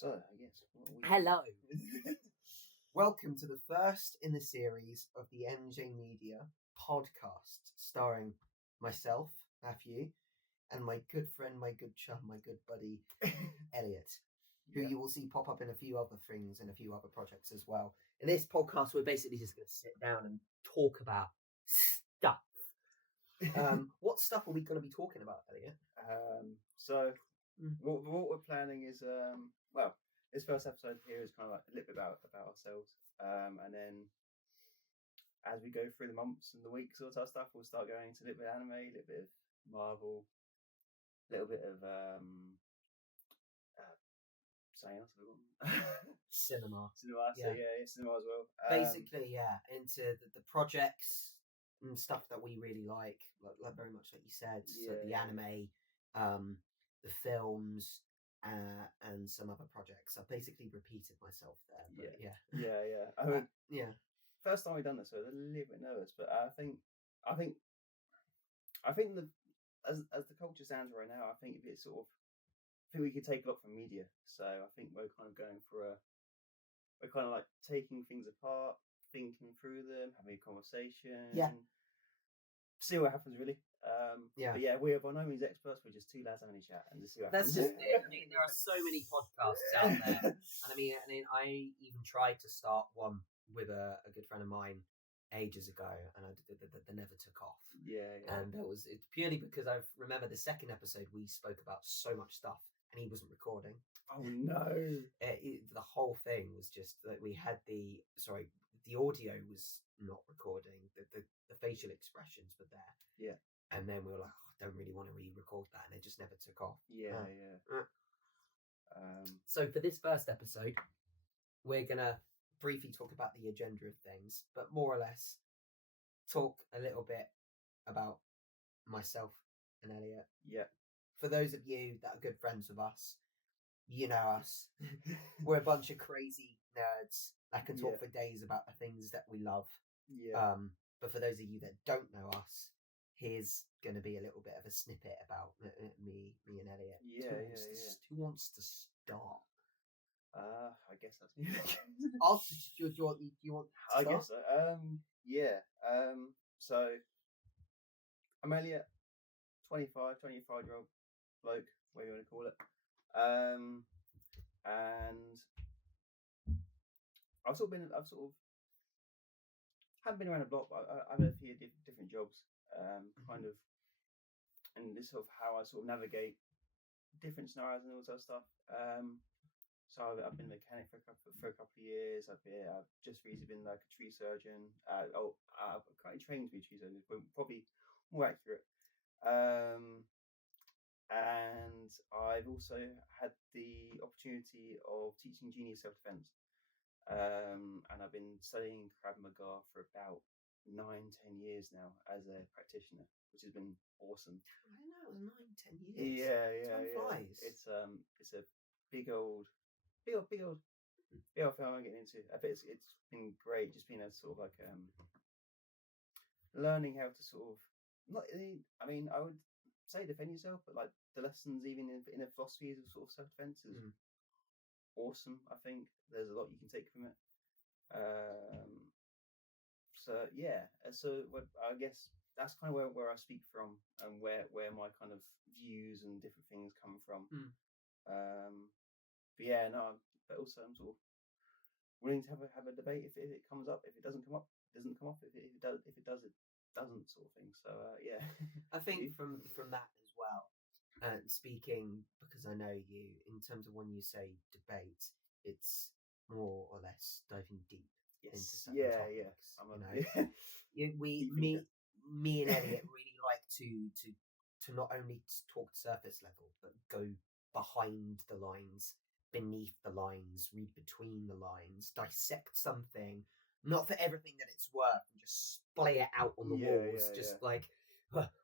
So, I guess. Hello. Welcome to the first in the series of the NJ Media podcast, starring myself, Matthew, and my good friend, my good chum, my good buddy, Elliott, who you will see pop up in a few other things and a few other projects as well. In this podcast, we're basically just going to sit down and talk about stuff. What stuff are we going to be talking about, Elliott? What we're planning is, this first episode here is kind of like a little bit about ourselves, and then as we go through the months and the weeks or stuff, we'll start going into a little bit of anime, a little bit of Marvel, a little bit of something else. Cinema. Cinema. So cinema as well. Basically, into the projects and stuff that we really like very much like you said. So the anime, the films, and some other projects. I basically repeated myself there. But I mean, first time we've done this, so I was a little bit nervous, but I think the as the culture stands right now, I think it's sort of. I think we could take a lot from media, so I think we're kind of going for we're kind of like taking things apart, thinking through them, having a conversation, see what happens really. But we are by no means experts. We're just two lads having a chat and just see what happens. That's just it. I mean, there are so many podcasts out there, and I even tried to start one with a good friend of mine ages ago, and they never took off. And it's purely because I remember the second episode we spoke about so much stuff, and he wasn't recording. Oh no! The whole thing was just that we had the audio was not recording. The facial expressions were there. Yeah. And then we were like, I don't really want to re-record that, and it just never took off. So for this first episode, we're gonna briefly talk about the agenda of things, but more or less talk a little bit about myself and Elliott. Yeah. For those of you that are good friends with us, you know us. We're a bunch of crazy nerds that can talk for days about the things that we love. Yeah. But for those of you that don't know us, here's going to be a little bit of a snippet about me and Elliott. Who wants to start? I guess that's me. Do you want to start? I guess so. So I'm Elliott, 25-year-old bloke, whatever you want to call it. And I've haven't been around the block, but I've had a few different jobs, kind of, and this sort of how I sort of navigate different scenarios and all that stuff. So I've been a mechanic for a couple of years. I've just recently been like a tree surgeon. I've currently trained to be a tree surgeon, but probably more accurate. And I've also had the opportunity of teaching junior self-defense. And I've been studying Krav Maga for about 9-10 years now as a practitioner, which has been awesome. I didn't know it was 9-10 years. Time flies. It's a big old thing I'm getting into. But it's been great, just being a sort of like learning how to sort of I would say defend yourself, but like the lessons even in the philosophies of sort of self-defense is awesome. I think there's a lot you can take from it. So I guess that's kind of where I speak from, and where my kind of views and different things come from. But also I'm sort of willing to have a debate if it comes up. If it doesn't come up, it doesn't come up. If it does, it doesn't, sort of thing. So I think from that as well. Speaking, because I know you, in terms of when you say debate, it's more or less diving deep into certain topics. Me and Elliott really like to not only talk surface level, but go behind the lines, beneath the lines, read between the lines, dissect something, not for everything that it's worth, and just splay it out on the walls. Like,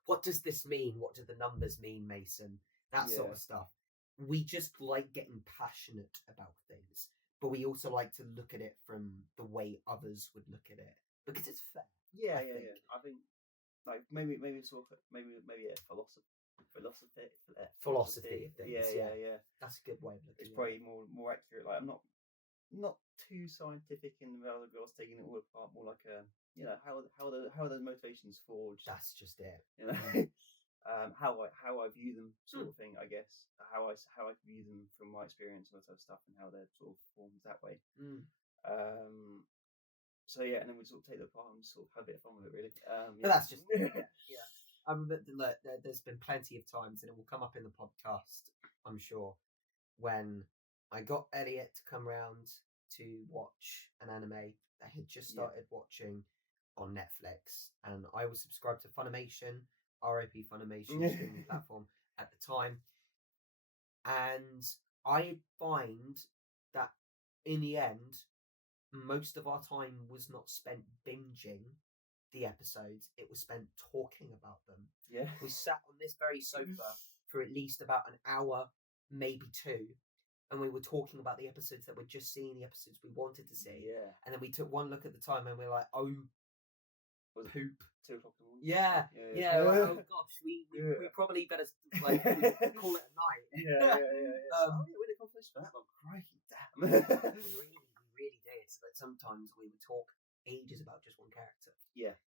what does this mean? What do the numbers mean, Mason? That sort of stuff. We just like getting passionate about things, but we also like to look at it from the way others would look at it, because it's fair. I think like maybe a philosophy. philosophy of things. Yeah. That's a good way of looking. It's probably more accurate. Like I'm not too scientific in the realm of taking it all apart. More like how are those motivations forged? That's just it. You know, how I view them, sort of thing. I guess how I view them from my experience and that type of stuff, and how they're sort of formed that way. So yeah, and then we sort of take it apart and sort of have a bit of fun with it, really. But that's just yeah. Look, there's been plenty of times, and it will come up in the podcast, I'm sure, when I got Elliott to come round to watch an anime that he had just started watching on Netflix, and I was subscribed to Funimation, RIP Funimation streaming platform at the time, and I find that in the end, most of our time was not spent binging the episodes, it was spent talking about them. Yeah. We sat on this very sofa for at least about an hour, maybe two, and we were talking about the episodes that we'd just seen, the episodes we wanted to see. Yeah. And then we took one look at the time and we were like, oh, poop. 2 o'clock in the morning. Yeah. Like, oh gosh, we probably better call it a night. Yeah. We're the confidence for that one. Crikey, damn. we really did. But sometimes we would talk ages about just one character. Yeah.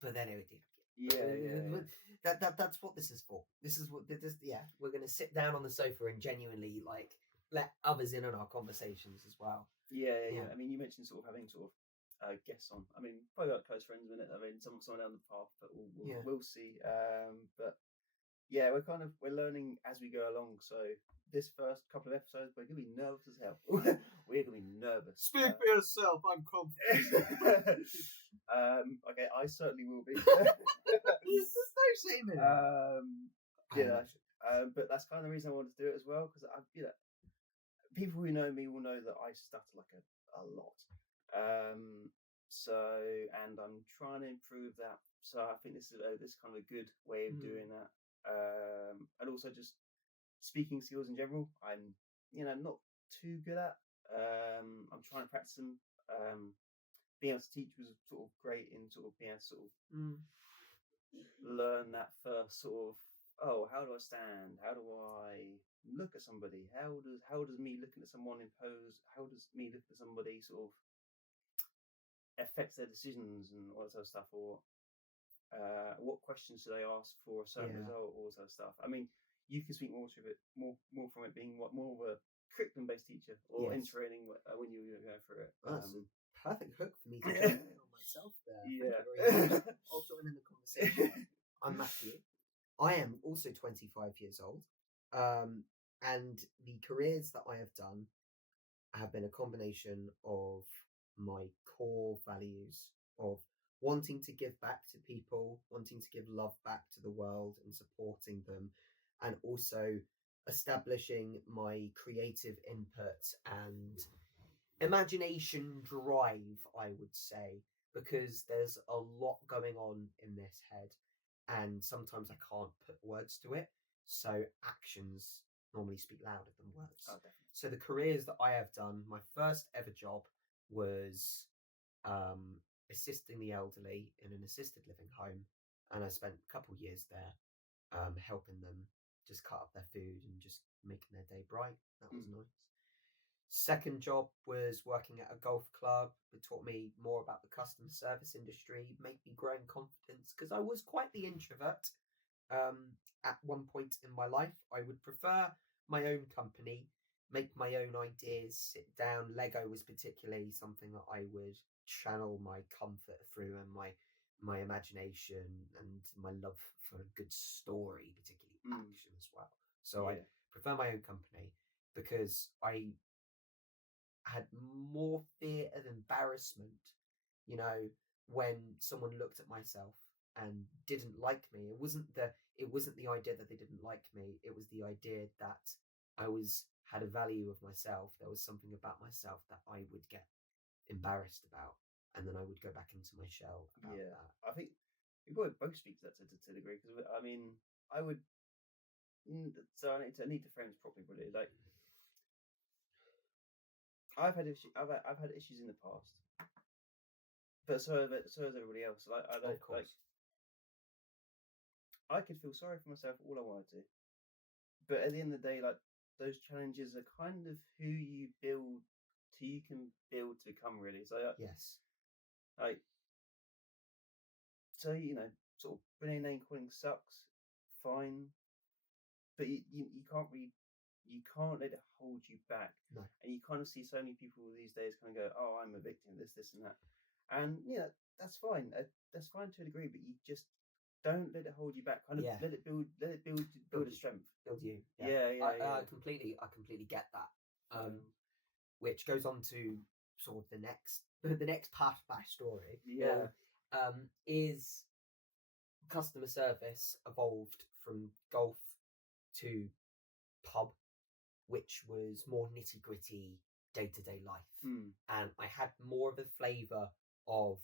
But then it would. Yeah. That's what this is for. This is what this. Yeah, we're gonna sit down on the sofa and genuinely let others in on our conversations as well. Yeah. I mean, you mentioned sort of having sort of guests on. I mean, probably got close friends with it. I mean, someone down the path, but we'll see. But yeah, we're learning as we go along. So this first couple of episodes, we're gonna be nervous as hell. We're gonna be nervous. Speak for yourself. I'm confident. Okay, I certainly will be. There's no shame in it. But that's kind of the reason I wanted to do it as well, because people who know me will know that I stutter like a lot. And I'm trying to improve that. So I think this is kind of a good way of doing that. And also just speaking skills in general, I'm not too good at. I'm trying to practice them. Being able to teach was sort of great in sort of being able to sort of learn that first sort of, how do I stand? How do I look at somebody? How does me looking at someone impose? How does me looking at somebody sort of affects their decisions and all that sort of stuff? Or what questions should I ask for a certain result? All that sort of stuff. I mean, you can speak more from it being more of a curriculum-based teacher or in training when you were going through it. That's a perfect hook for me to go on myself there. Yeah. I'll join in the conversation. I'm Matthew. I am also 25 years old, and the careers that I have done have been a combination of my core values of wanting to give back to people, wanting to give love back to the world and supporting them, and also establishing my creative input and imagination drive, I would say, because there's a lot going on in this head and sometimes I can't put words to it, so actions normally speak louder than words. Oh, definitely. So the careers that I have done, my first ever job was assisting the elderly in an assisted living home, and I spent a couple of years there helping them just cut up their food and just making their day bright. That was nice. Second job was working at a golf club. It taught me more about the customer service industry, made me grow in confidence because I was quite the introvert. At one point in my life, I would prefer my own company, make my own ideas, sit down. Lego was particularly something that I would channel my comfort through, and my imagination and my love for a good story, particularly action as well. So I prefer my own company because I had more fear of embarrassment, when someone looked at myself and didn't like me. It wasn't the idea that they didn't like me. It was the idea that I had a value of myself. There was something about myself that I would get embarrassed about, and then I would go back into my shell about that. I think we probably both speak to that to a degree, because I mean, I would. So I need to frame this properly, really. Like, I've had issues in the past, but so has everybody else. Like, I could feel sorry for myself all I wanted to. But at the end of the day, like, those challenges are kind of who you build to, you can build to become, really. So Yes. like, so sort of brilliant name calling sucks, fine, but you can't let it hold you back. No. And you kind of see so many people these days kind of go, oh, I'm a victim of this, and that, and that's fine. That's fine to a degree, but you just don't let it hold you back. Kind of let it build a strength. Build you. Yeah. I completely get that. Which goes on to sort of the next part of my story. Yeah. Is customer service evolved from golf to pub, which was more nitty gritty day-to-day life. And I had more of a flavour of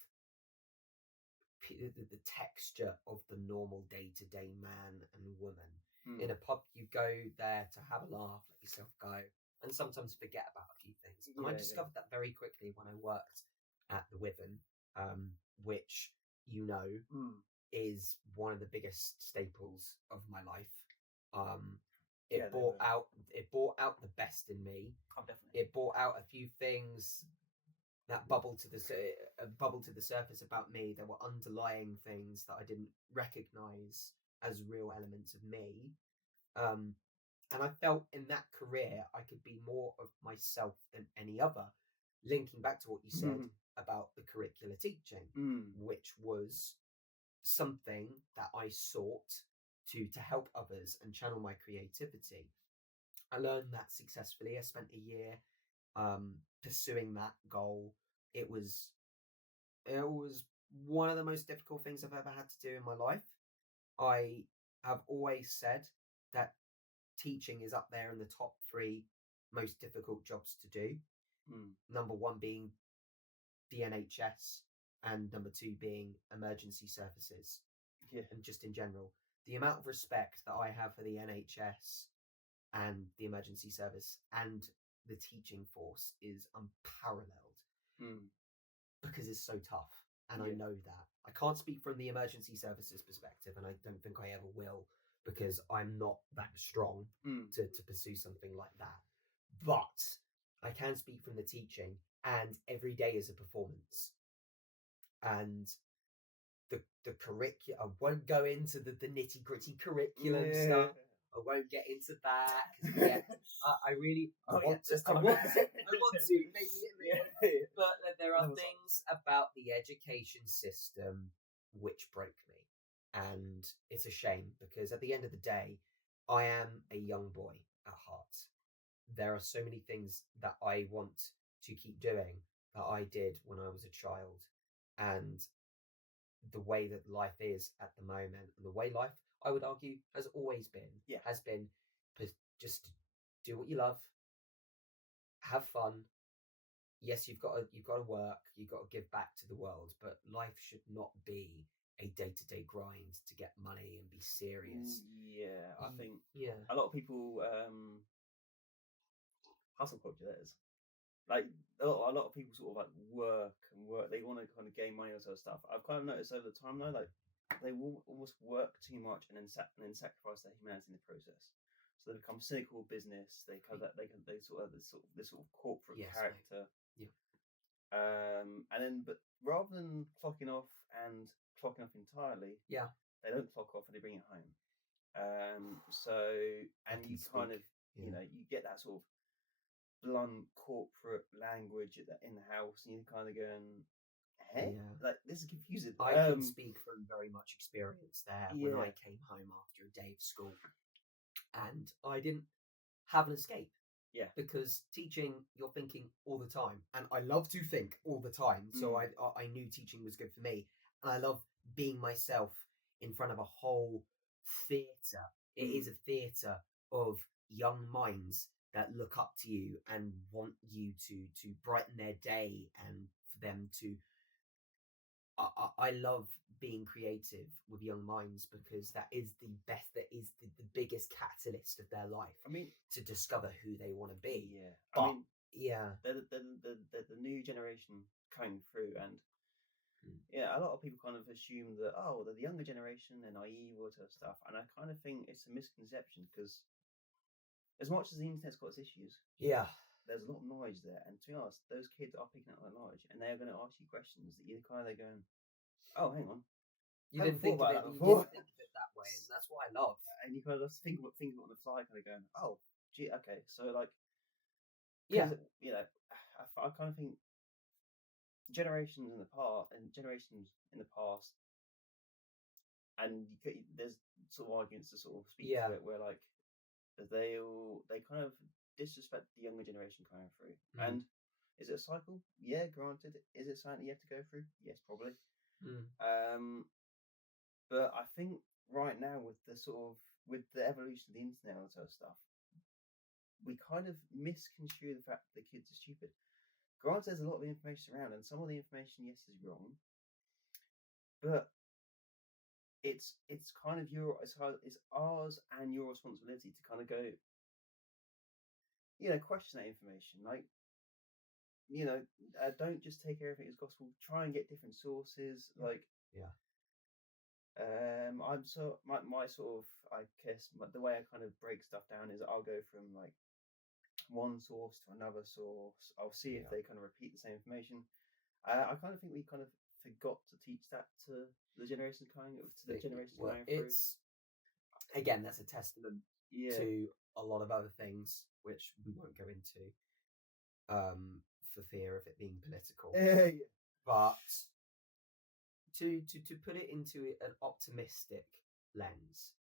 the texture of the normal day-to-day man and woman. In a pub, you go there to have a laugh, let yourself go, and sometimes forget about a few things. And I discovered that very quickly when I worked at the Wyvern, which is one of the biggest staples of my life. It brought out the best in me. Oh, definitely. It brought out a few things that bubbled to the surface about me. There were underlying things that I didn't recognise as real elements of me. And I felt in that career I could be more of myself than any other. Linking back to what you said about the curricular teaching, which was something that I sought to help others and channel my creativity. I learned that successfully. I spent a year pursuing that goal. It was one of the most difficult things I've ever had to do in my life. I have always said that teaching is up there in the top 3 most difficult jobs to do. Number 1 being the NHS, and number 2 being emergency services. Yeah. And just in general, the amount of respect that I have for the NHS and the emergency service and the teaching force is unparalleled. Because it's so tough, and I know that. I can't speak from the emergency services perspective, and I don't think I ever will, because I'm not that strong to pursue something like that. But I can speak from the teaching, and every day is a performance. And the curriculum, I won't go into the nitty gritty curriculum stuff. I won't get into that because I want to maybe, but there are things about the education system which broke me, and it's a shame because at the end of the day, I am a young boy at heart. There are so many things that I want to keep doing that I did when I was a child, and the way that life is at the moment, and the way life, I would argue, has always been, has been just do what you love, have fun. Yes, you've got to work, you've got to give back to the world, but life should not be a day-to-day grind to get money and be serious. I think a lot of people hustle culture, that is. Like a lot of people sort of like work. They want to kind of gain money or sort of stuff. I've kind of noticed over the time though, like they will almost work too much and then sacrifice their humanity in the process. So they become cynical business. They sort of have this sort of corporate character. Mate. And then, but rather than clocking off entirely, they don't clock off and they bring it home. So and you kind of you get that sort of blunt corporate language in the house, and you're kind of going, hey, like this is confusing. I can speak from very much experience there when I came home after a day of school, and I didn't have an escape. Because teaching, you're thinking all the time, and I love to think all the time. So I knew teaching was good for me, and I love being myself in front of a whole theatre. It is a theatre of young minds that look up to you and want you to brighten their day, and for them to I love being creative with young minds, because that is the biggest catalyst of their life. I mean, to discover who they want to be. I mean, they're the new generation coming through, and Yeah, a lot of people kind of assume that, oh, they're the younger generation, they're naive, all that stuff. And I kind of think it's a misconception because as much as the internet's got its issues, Yeah. there's a lot of knowledge there. And to be honest, those kids are picking up that knowledge and they're going to ask you questions that you're kind of going, oh, hang on. You didn't think of it. You Before. didn't think of it that way, and that's what I love. And you kind of just think of it on the fly, kind of going, oh, gee, okay. So, like, Yeah. you know, I kind of think generations in the past, and there's sort of arguments to sort of speak to it where like they kind of disrespect the younger generation coming through. And is it a cycle? Yeah, granted. Is it something you have to go through? Yes, probably. But I think right now with the evolution of the internet and sort of stuff, we kind of misconstrue the fact that the kids are stupid. Granted, there's a lot of information around, and some of the information, yes, is wrong. But it's kind of it's ours and your responsibility to kind of go, question that information. Like, don't just take everything as gospel. Try and get different sources. Like, I'm my sort of, I guess, the way I kind of break stuff down is I'll go from like one source to another source. I'll see if they kind of repeat the same information. I kind of think we kind of forgot to teach that to the generations coming through. It's again, that's a testament to a lot of other things which we won't go into, for fear of it being political. But to put it into an optimistic lens,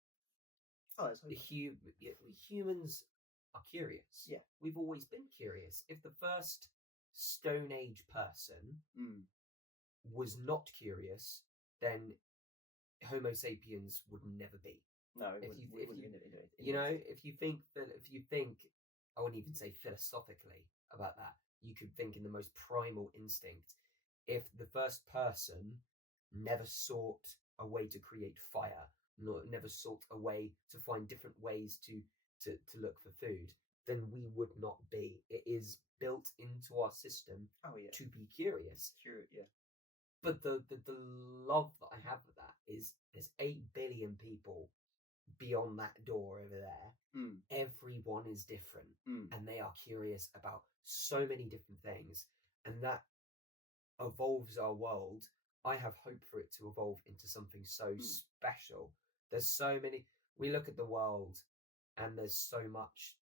humans are curious. Yeah, we've always been curious. If the first Stone Age person was not curious, then Homo sapiens would never be. No, if you think, I wouldn't even say philosophically about that. You could think in the most primal instinct. If the first person never sought a way to create fire, never sought a way to find different ways to look for food, then we would not be. It is built into our system to be curious. But the love that I have for that is there's 8 billion people beyond that door over there. Everyone is different, and they are curious about so many different things, and that evolves our world. I have hope for it to evolve into something so special. There's so many. We look at the world, and there's so much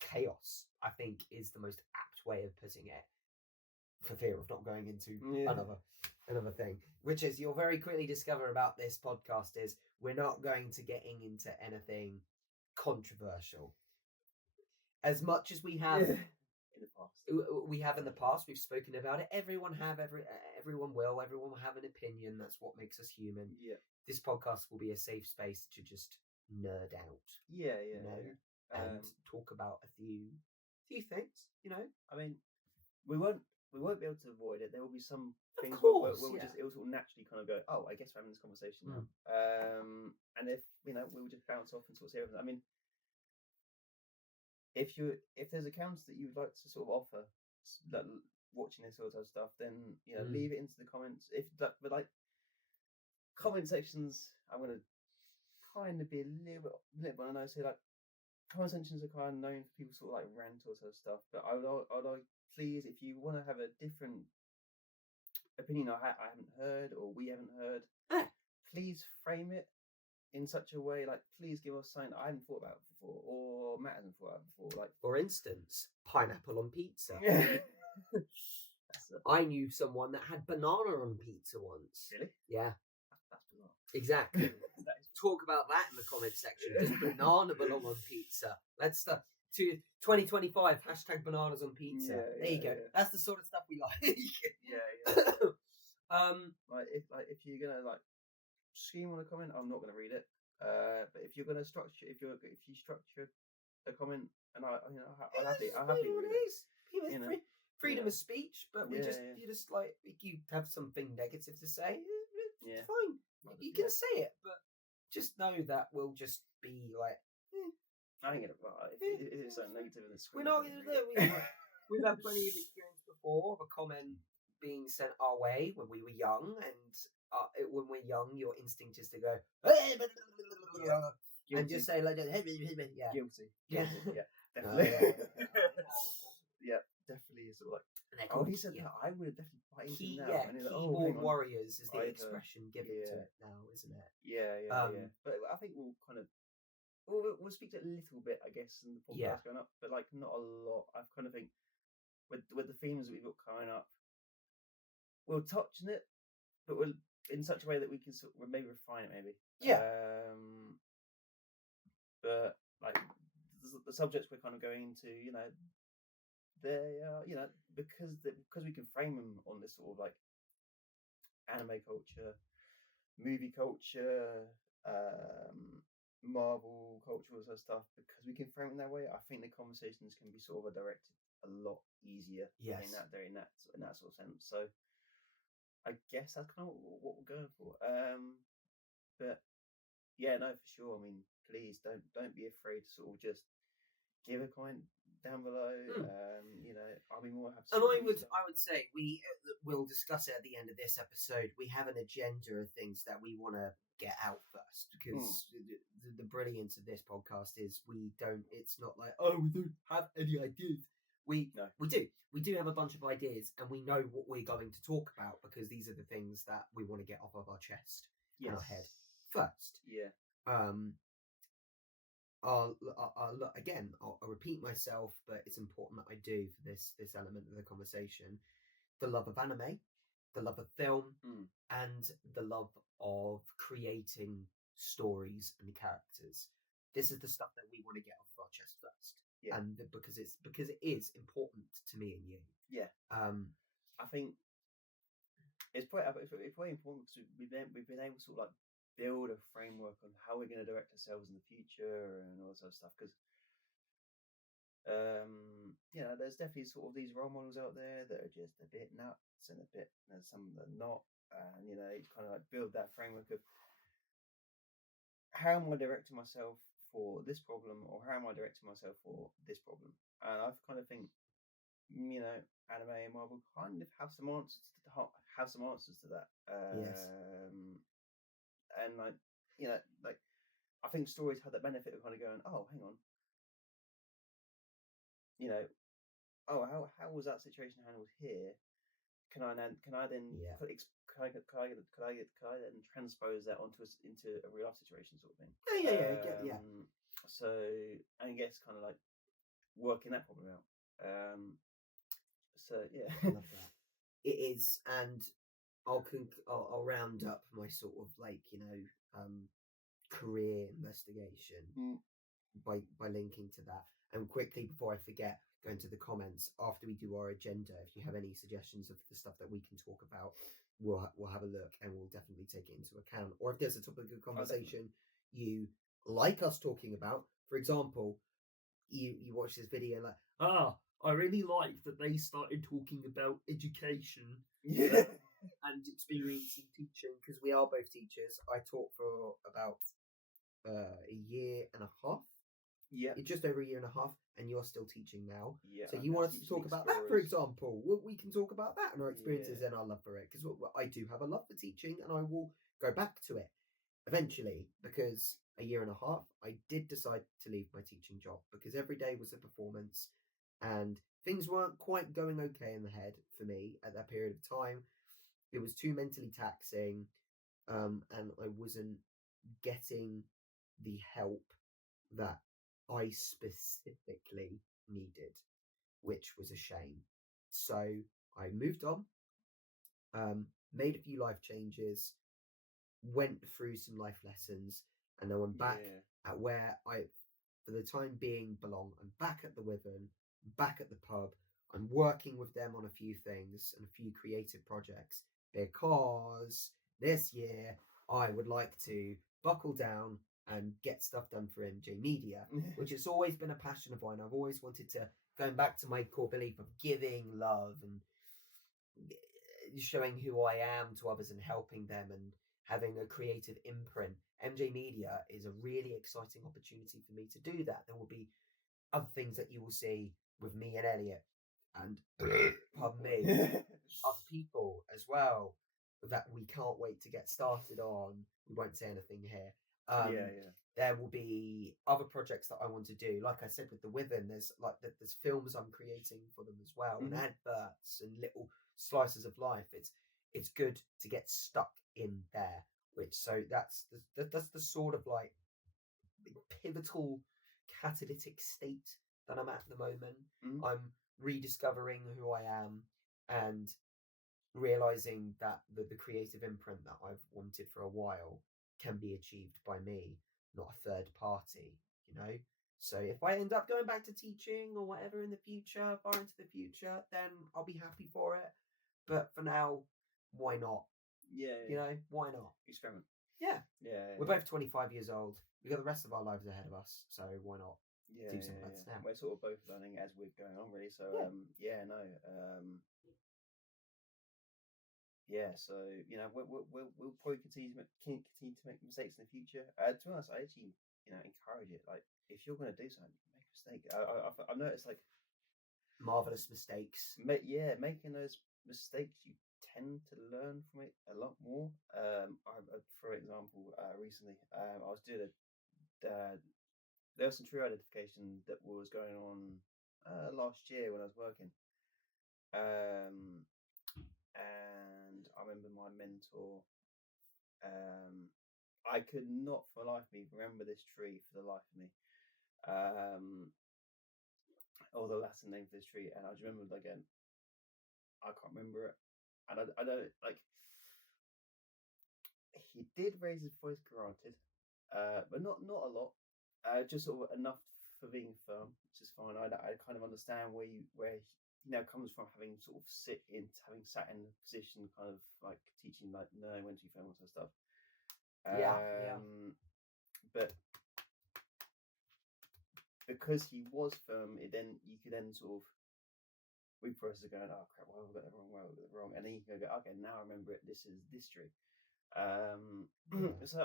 chaos, I think, is the most apt way of putting it, for fear of not going into another thing, which is you'll very quickly discover about this podcast is we're not going to get into anything controversial. As much as we have in the past, we've spoken about it. Everyone will have an opinion. That's what makes us human. This podcast will be a safe space to just nerd out. And talk about a few things. I mean, we won't be able to avoid it. There will be some things where it will sort of naturally kind of go, oh, I guess we're having this conversation now. And if we will just bounce off and sort of say everything. I mean, if there's accounts that you'd like to sort of offer, like watching this sort of stuff, then leave it into the comments. But like comment sections, I'm gonna kind of be a little bit. I know, so like comment sections are kind of known for people sort of like rant or sort of stuff. But I'd like, please, if you want to have a different opinion I haven't heard or we haven't heard, please frame it in such a way, like, please give us something I haven't thought about before, or Matt hasn't thought about before. Like, for instance, pineapple on pizza. I knew someone that had banana on pizza once. Really? Yeah. That's bizarre. Exactly. Talk about that in the comment section. Does banana belong on pizza? Let's start to 2025 # bananas on pizza. There you go. That's the sort of stuff we like. If you're gonna like scream on a comment, I'm not gonna read it. But if you're gonna structure, if you structure a comment, and I'll happily read it. Freedom of speech, but you just like, if you have something negative to say, it's fine. You can say it, but just know that we'll just be like, I think it's so negative in this. We're not. We've had plenty of experience before of a comment being sent our way when we were young, and when we're young, your instinct is to go and just say like, yeah, Guilty. yeah, Definitely. Yeah, definitely. Sort of like, oh, he said that. I would have definitely fight him now. And he's like, keyboard hang on. warriors is the I've, expression given to it now, isn't it? Yeah. But I think we'll kind of we'll speak to it a little bit, I guess, in the podcast going up, but like not a lot. I kind of think with the themes that we've got coming up, we'll touch on it, but we'll in such a way that we can sort of maybe refine it, maybe. Yeah. But like the subjects we're kind of going into, they are, because we can frame them on this sort of like anime culture, movie culture, Marvel culture, all that stuff, because we can frame it that way. I think the conversations can be sort of directed a lot easier in that sort of sense. So I guess that's kind of what we're going for. But yeah, no, for sure. I mean, please don't be afraid to sort of just give a comment down below. I'll be more happy. And I would say we'll discuss it at the end of this episode. We have an agenda of things that we want to get out first, because the brilliance of this podcast is we don't. It's not like, oh, we don't have any ideas. We do have a bunch of ideas, and we know what we're going to talk about, because these are the things that we want to get off of our chest and our head first. Yeah. I'll repeat myself, but it's important that I do for this element of the conversation. The love of anime, the love of film, and the love of creating stories and characters. This is the stuff that we want to get off of our chest first. Yeah. And because it is important to me and you. Yeah. I think it's probably important because we've been able to sort of like build a framework on how we're going to direct ourselves in the future and all that sort of stuff, because there's definitely sort of these role models out there that are just a bit nuts and some that are not, and it's kind of like build that framework of how am I directing myself for this problem, or how am I directing myself for this problem. And I kind of think anime and Marvel kind of have some answers to that. Yes. And I think stories have that benefit of kind of going, oh, hang on, how was that situation handled here? Can I then transpose that into a real life situation, sort of thing? Yeah. So I guess kind of like working that problem out. So yeah, I love that. It is, and I'll round up my sort of like career investigation by linking to that. And quickly before I forget, go into the comments after we do our agenda. If you have any suggestions of the stuff that we can talk about, we'll have a look and we'll definitely take it into account. Or if there's a topic of conversation you like us talking about, for example, you watch this video like, I really like that they started talking about education and experiencing teaching, because we are both teachers. I taught for about a year and a half. Yeah, just over a year and a half, and you're still teaching now. Yeah. So you want us to talk about that, for example? We can talk about that and our experiences and our love for it, because I do have a love for teaching, and I will go back to it eventually, because a year and a half, I did decide to leave my teaching job because every day was a performance and things weren't quite going okay in the head for me at that period of time. It was too mentally taxing, and I wasn't getting the help that I specifically needed, which was a shame. So I moved on, made a few life changes, went through some life lessons, and now I'm back at where I, for the time being, belong. I'm back at the Wyvern, back at the pub. I'm working with them on a few things and a few creative projects, because this year I would like to buckle down and get stuff done for MJ Media, which has always been a passion of mine. I've always wanted to, going back to my core belief of giving love and showing who I am to others and helping them and having a creative imprint. MJ Media is a really exciting opportunity for me to do that. There will be other things that you will see with me and Elliott and pardon me, other people well that we can't wait to get started on. We won't say anything here. Yeah. There will be other projects that I want to do. Like I said with the Within, there's films I'm creating for them as well, and adverts and little slices of life. It's good to get stuck in there. That's the sort of like pivotal catalytic state that I'm at the moment. I'm rediscovering who I am and realizing that the creative imprint that I've wanted for a while can be achieved by me, not a third party, So if I end up going back to teaching or whatever in the future, far into the future, then I'll be happy for it. But for now, why not? Yeah. Why not? Experiment. Yeah. Yeah. We're both 25 years old. We've got the rest of our lives ahead of us, so why not? Yeah, do something like that now. We're sort of both learning as we're going on, really. So, so we'll probably continue to make mistakes in the future. To be honest, I actually encourage it. Like, if you're going to do something, make a mistake. I've noticed, like, marvelous mistakes. Making those mistakes, you tend to learn from it a lot more. For example, recently I was doing there was some tree identification that was going on last year when I was working, and I remember my mentor. I could not for the life of me remember this tree for the life of me, or the Latin name for this tree, and I just remembered again. I can't remember it, and I don't like. He did raise his voice, granted, but not a lot. Just sort of enough for being firm, which is fine. I kind of understand where he comes from, having sort of sat in the position, kind of like teaching, like knowing when to be firm and sort of stuff. But because he was firm, you could then sort of reprocess it, going, oh crap, why have I got that wrong? And then you can go, okay, now I remember it. This is this tree. So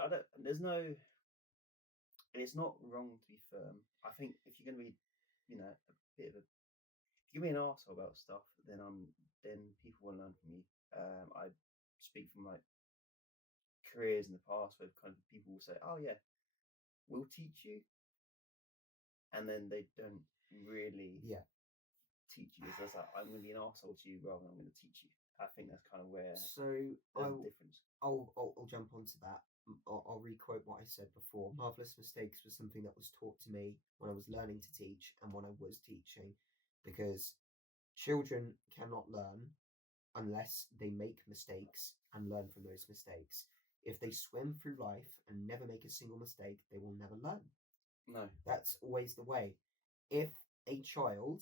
it's not wrong to be firm. I think if you're going to be, a bit of a, if you be an arsehole about stuff, then people will learn from you. I speak from like careers in the past where kind of people will say, "Oh yeah, we'll teach you," and then they don't really teach you. It's like, I'm going to be an arsehole to you rather than I'm going to teach you. I think that's kind of where there's a difference. I'll jump onto that. I'll re-quote what I said before. Marvelous mistakes was something that was taught to me when I was learning to teach and when I was teaching, because children cannot learn unless they make mistakes and learn from those mistakes. If they swim through life and never make a single mistake, they will never learn. No. That's always the way. If a child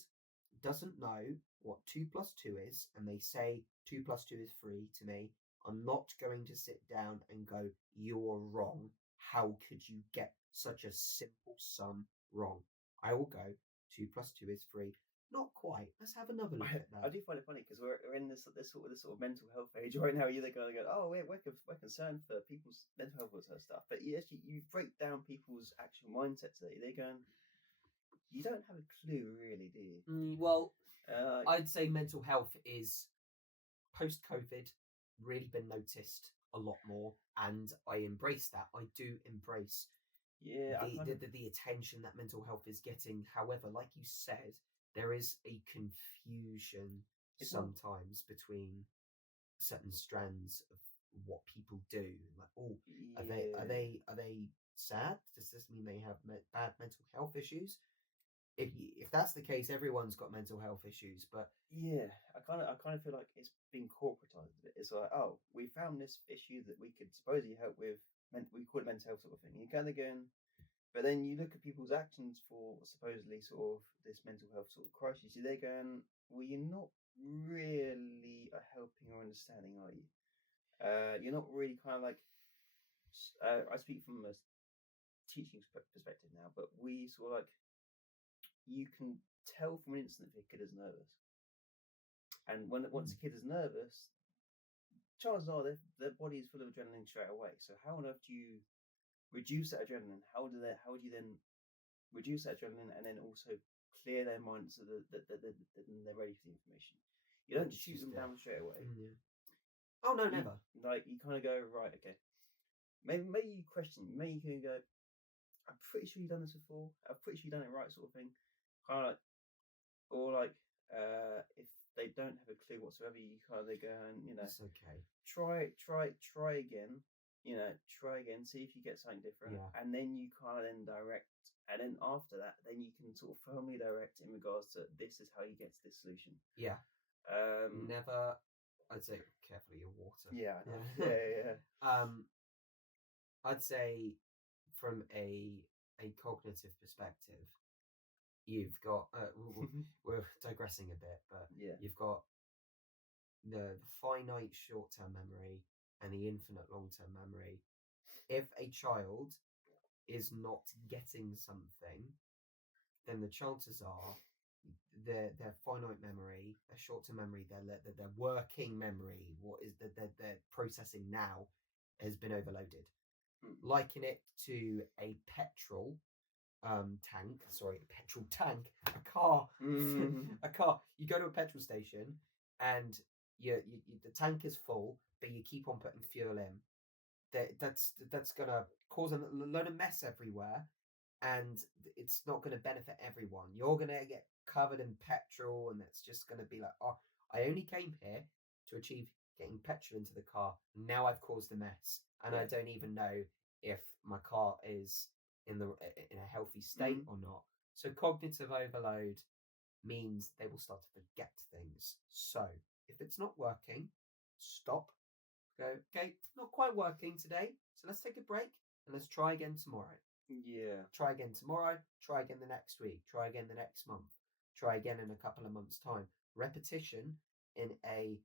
doesn't know what 2 plus 2 is and they say 2 plus 2 is 3 to me, I'm not going to sit down and go, you're wrong. How could you get such a simple sum wrong? I will go, 2 plus 2 is 3. Not quite. Let's have another look at that. I do find it funny because we're in this sort of mental health age right now. You're going to go, oh, we're concerned for people's mental health and stuff. But you break down people's actual mindsets. They're going, you don't have a clue, really, do you? Well, I'd say mental health is post-COVID really been noticed a lot more, and I embrace that. I do embrace the attention that mental health is getting. However, like you said, there is a confusion sometimes between certain strands of what people do. Like, are they sad? Does this mean they have bad mental health issues? If that's the case, everyone's got mental health issues. But I kind of feel like it's been corporatized a bit. It's like, oh, we found this issue that we could supposedly help with. We call it mental health sort of thing. You're kind of going, but then you look at people's actions for supposedly sort of this mental health sort of crisis. They're going, well, you're not really helping or understanding, are you? You're not really kind of like. I speak from a teaching perspective now, but we sort of like. You can tell from an instant if a kid is nervous, and once a kid is nervous, chances are their body is full of adrenaline straight away. So how on earth do you reduce that adrenaline? How do you then reduce that adrenaline and then also clear their mind so that they're ready for the information? You don't shoot them down straight away. Oh no, never. Like you kind of go, right, okay. Maybe you question. Maybe you can go, I'm pretty sure you've done this before. I'm pretty sure you've done it right, sort of thing. Kind of like, or like, if they don't have a clue whatsoever, you kind of they go and It's okay. try again. Try again. See if you get something different, and then you kind of then direct. And then after that, then you can sort of firmly direct in regards to this is how you get to this solution. Yeah. Never. I'd say carefully your water. Yeah. Yeah. I'd say from a cognitive perspective, you've got we're digressing a bit, but you've got the finite short-term memory and the infinite long-term memory. If a child is not getting something, then the chances are their finite memory, their short-term memory, their working memory, what is their processing now, has been overloaded. Liken it to a petrol tank, a car. A car. You go to a petrol station and you the tank is full, but you keep on putting fuel in. That's gonna cause a load of mess everywhere, and it's not gonna benefit everyone. You're gonna get covered in petrol, and it's just gonna be like, oh, I only came here to achieve getting petrol into the car. Now I've caused a mess, and I don't even know if my car is in a healthy state or not. So cognitive overload means they will start to forget things. So if it's not working, stop. Go, okay, it's not quite working today, so let's take a break and let's try again tomorrow. Yeah. Try again tomorrow, try again the next week, try again the next month, try again in a couple of months' time. Repetition in a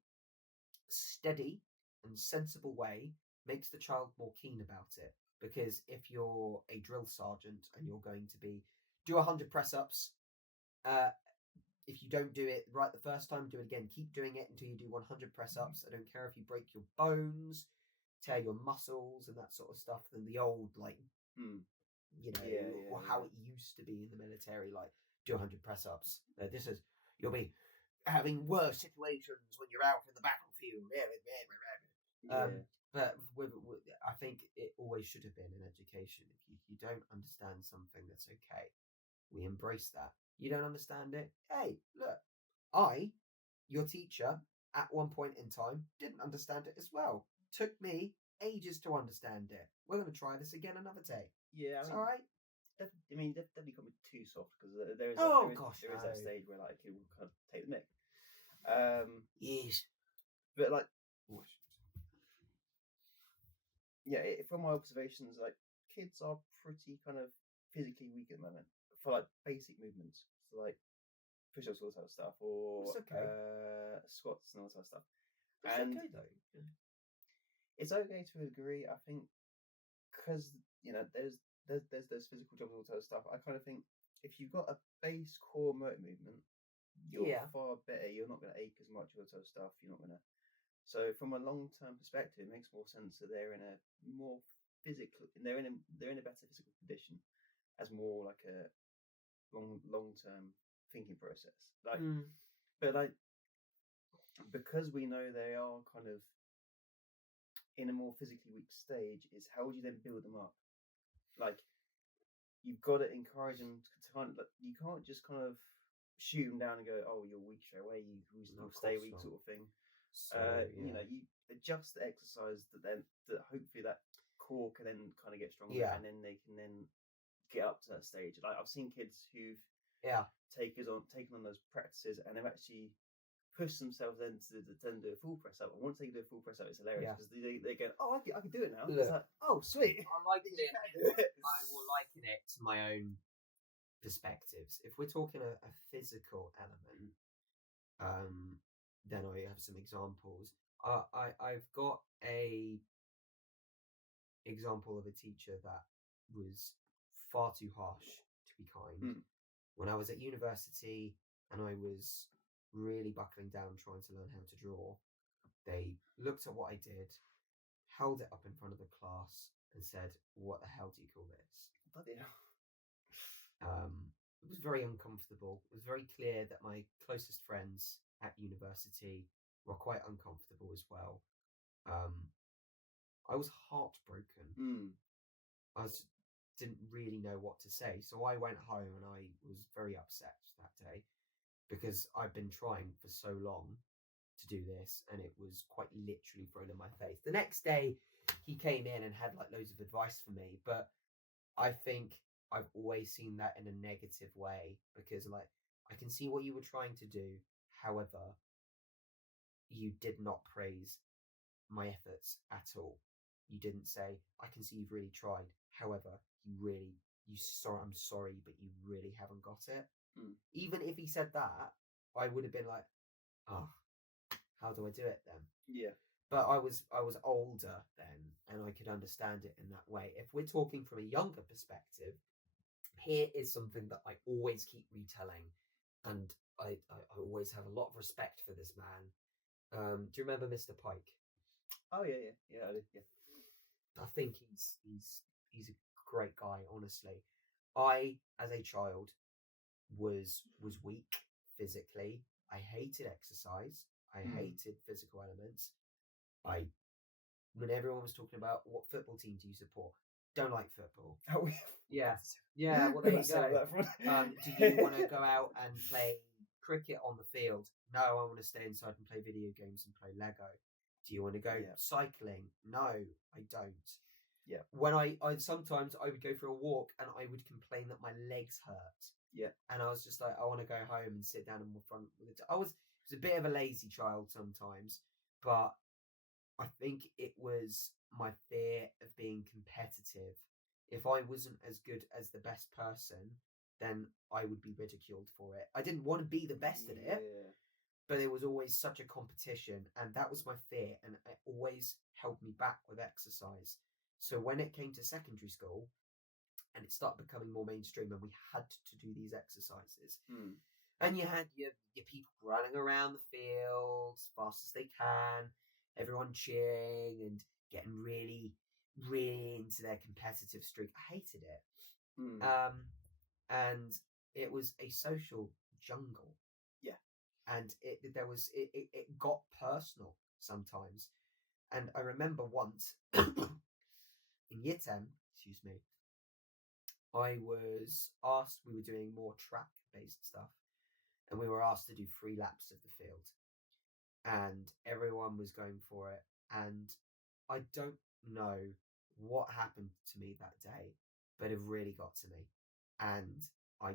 steady and sensible way makes the child more keen about it. Because if you're a drill sergeant and you're going to do 100 press-ups, if you don't do it right the first time, do it again. Keep doing it until you do 100 press-ups. I don't care if you break your bones, tear your muscles and that sort of stuff, than the old, like, or how it used to be in the military, like, do 100 press-ups. You'll be having worse situations when you're out in the battlefield. But I think it always should have been in education. If you don't understand something, that's okay. We embrace that. You don't understand it? Hey, look, your teacher, at one point in time, didn't understand it as well. Took me ages to understand it. We're going to try this again another day. Yeah, it's all right. Definitely can't be too soft, because there is that stage where like it will kind of take the mick. Yes, but like, from my observations, like, kids are pretty kind of physically weak at the moment for like basic movements, so like push-ups, all that stuff, or squats and all that stuff. It's okay though. It's okay to a degree, I think, because there's those physical jobs, all that stuff. I kind of think if you've got a base core motor movement, you're far better. You're not going to ache as much, all that stuff. You're not going to. So from a long-term perspective, it makes more sense that they're in a more physical. They're in a better physical condition, as more like a long-term thinking process. Like, but like, because we know they are kind of in a more physically weak stage, is how would you then build them up? Like, you've got to encourage them to kind of. You can't just kind of shoot them down and go, "Oh, you're weak straight away. You'll stay weak," sort of thing. So, you adjust the exercise that hopefully that core can then kind of get stronger, and then they can then get up to that stage. Like, I've seen kids who've taken on those practices, and they've actually pushed themselves then to do a full press up. And once they do a full press up, it's hilarious because they go, "Oh, I can do it now." It's like, "Oh, sweet." I liken it. I will liken it to my own perspectives. If we're talking a physical element, then I have some examples. I've got a example of a teacher that was far too harsh, to be kind. When I was at university and I was really buckling down trying to learn how to draw, they looked at what I did, held it up in front of the class and said, "What the hell do you call this?" Bloody hell. It was very uncomfortable. It was very clear that my closest friends at university were quite uncomfortable as well. I was heartbroken. Didn't really know what to say, so I went home and I was very upset that day because I'd been trying for so long to do this, and it was quite literally thrown in my face. The next day, he came in and had like loads of advice for me, but I think I've always seen that in a negative way because, like, I can see what you were trying to do. However, you did not praise my efforts at all. You didn't say, I can see you've really tried. However, I'm sorry, but you really haven't got it. Even if he said that, I would have been like, oh, how do I do it then? Yeah. But I was older then, and I could understand it in that way. If we're talking from a younger perspective, here is something that I always keep retelling, and I always have a lot of respect for this man. Do you remember Mr. Pike? Oh yeah. I do. Yeah. I think he's a great guy. Honestly, I as a child was weak physically. I hated exercise. I hated physical elements. When everyone was talking about what football team do you support, don't like football. Oh yeah. Well, there you go. Do you want to go out and play cricket on the field? No, I want to stay inside and play video games and play Lego. Do you want to go cycling? No, I don't. Yeah. When I sometimes I would go for a walk and I would complain that my legs hurt. Yeah. And I was just like, I want to go home and sit down in front with it. I was a bit of a lazy child sometimes, but I think it was my fear of being competitive. If I wasn't as good as the best person, then I would be ridiculed for it. I didn't want to be the best at it, but it was always such a competition, and that was my fear, and it always held me back with exercise. So when it came to secondary school, and it started becoming more mainstream, and we had to do these exercises, and you had your people running around the field as fast as they can, everyone cheering and getting really, really into their competitive streak. I hated it. And it was a social jungle. Yeah. And it got personal sometimes. And I remember once in year 10, excuse me, I was asked, we were doing more track based stuff, and we were asked to do 3 laps of the field, and everyone was going for it. And I don't know what happened to me that day, but it really got to me, and I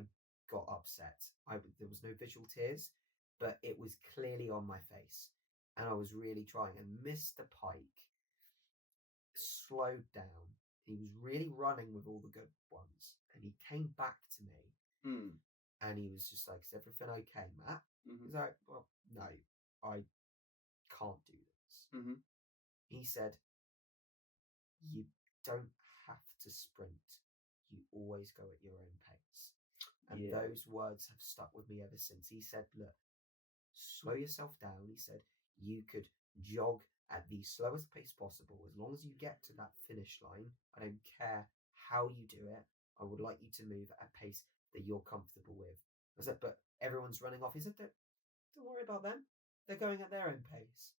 got upset. There was no visual tears, but it was clearly on my face, and I was really trying. And Mr. Pike slowed down. He was really running with all the good ones, and he came back to me, and he was just like, "Is everything okay, Matt?" He's like, "Well, no, I can't do this." He said, "You don't have to sprint. You always go at your own pace." And those words have stuck with me ever since. He said, "Look, slow yourself down." He said, "You could jog at the slowest pace possible. As long as you get to that finish line, I don't care how you do it. I would like you to move at a pace that you're comfortable with." I said, "But everyone's running off." He said, Don't worry about them. They're going at their own pace.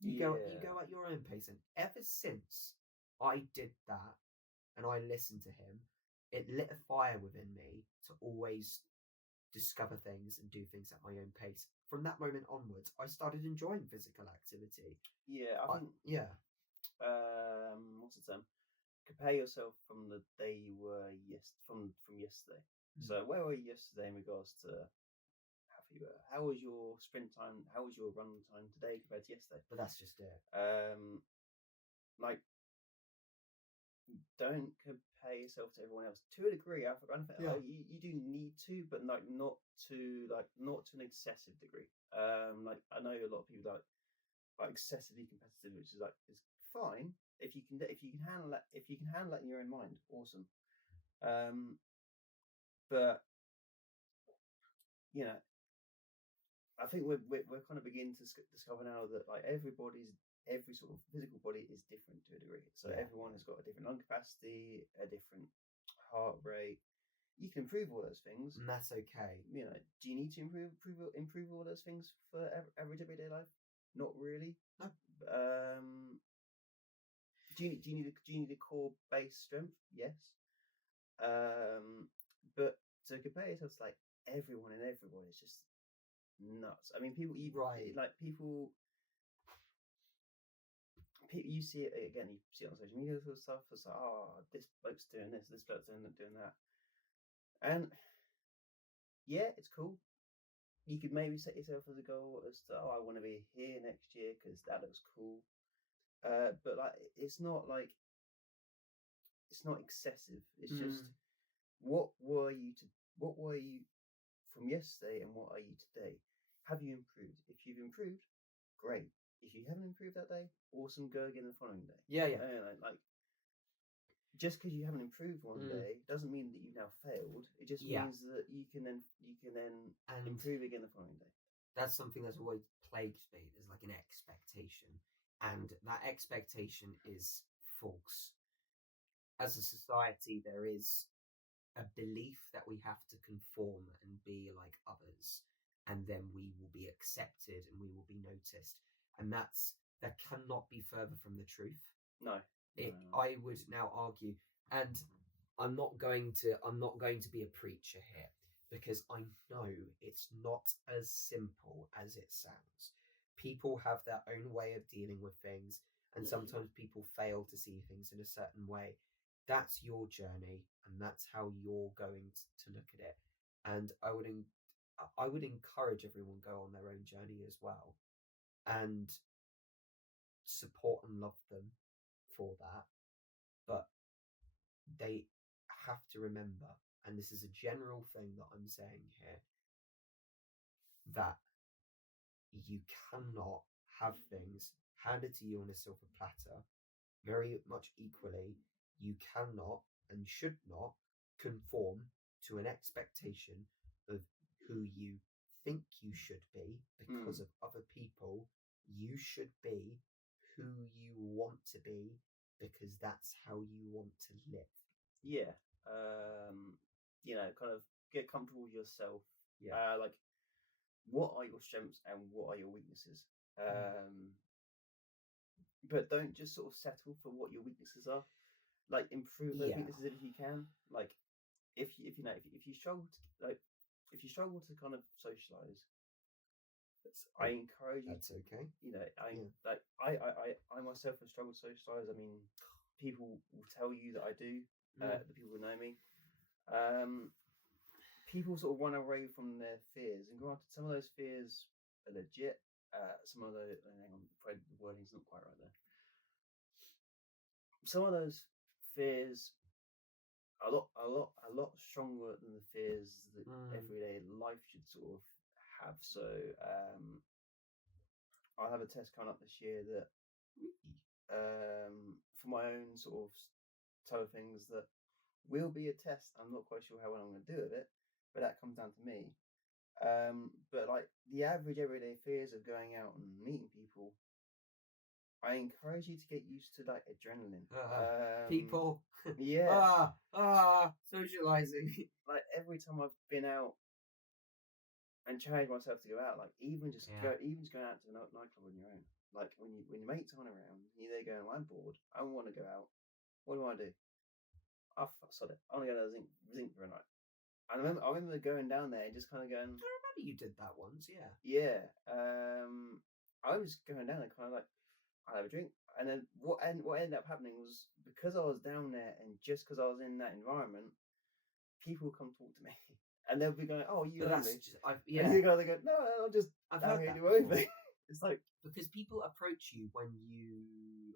You go at your own pace." And ever since I did that and I listened to him, it lit a fire within me to always discover things and do things at my own pace. From that moment onwards, I started enjoying physical activity. Yeah, I think. What's the term? Compare yourself from the day you were from yesterday. So where were you yesterday in regards to how was your sprint time? How was your run time today compared to yesterday? But that's just it. Like, don't compare yourself to everyone else to a degree. I think you do need to, but not to an excessive degree. Like, I know a lot of people like excessively competitive, which is fine if you can handle that. If you can handle that in your own mind, awesome. But I think we're kind of beginning to discover now that like every sort of physical body is different to a degree. So everyone has got a different lung capacity, a different heart rate. You can improve all those things, and that's okay. Do you need to improve all those things for average everyday life? Not really. No. Do you need a core base strength? Yes. But to compare yourself to like everyone and everyone is just nuts. I mean, people you Right. like people you see it again. You see it on social media sort of stuff. It's like, oh, this bloke's doing this bloke's doing that, and yeah, it's cool. You could maybe set yourself as a goal as to, oh, I want to be here next year because that looks cool. But like, it's not excessive. It's just what were you from yesterday and what are you today? Have you improved? If you've improved, great. If you haven't improved that day, awesome. Go again the following day. Yeah. Like just because you haven't improved one day doesn't mean that you've now failed. It just means that you can then improve again the following day. That's something that's always plagued me. There's like an expectation, and that expectation is false. As a society, there is a belief that we have to conform and be like others, and then we will be accepted and we will be noticed. And that cannot be further from the truth. No. I would now argue, and I'm not going to be a preacher here, because I know it's not as simple as it sounds. People have their own way of dealing with things, and sometimes people fail to see things in a certain way. That's your journey, and that's how you're going to look at it. And I would encourage everyone go on their own journey as well, and support and love them for that. But they have to remember, and this is a general thing that I'm saying here, that you cannot have things handed to you on a silver platter. Very much equally, you cannot and should not conform to an expectation of who you think you should be because of other people. You should be who you want to be because that's how you want to live. Yeah. Kind of get comfortable with yourself. Yeah. Like, what are your strengths and what are your weaknesses? But don't just sort of settle for what your weaknesses are. Like, improve those weaknesses if you can. Like, if you struggle to kind of socialize, I encourage you. That's okay. I myself have struggled to socialize. I mean, people will tell you that I do. The people who know me. People sort of run away from their fears, and granted, some of those fears are legit. Some of those, hang on, the wording's not quite right there. Some of those fears are a lot stronger than the fears that everyday life should sort of have. So, I'll have a test coming up this year that, for my own sort of type of things, that will be a test. I'm not quite sure how well I'm going to do with it, but that comes down to me. But like the average everyday fears of going out and meeting people, I encourage you to get used to like adrenaline. People. Yeah. Socializing. Like every time I've been out and challenged myself to go out, like even just going out to a nightclub on your own. Like when your mates aren't around, you're there going, well, I'm bored. I want to go out. What do I do? Oh, sod it. I want to go to zinc for a night. And I remember going down there and just kind of going. I remember you did that once, yeah. Yeah. I was going down there kind of like, I'll have a drink. And then what ended up happening was, because I was down there and just because I was in that environment, people come talk to me. And they'll be going, oh, you hungry? And you go, they go, no, I'll just I've heard that. Over. It's like, because people approach you when you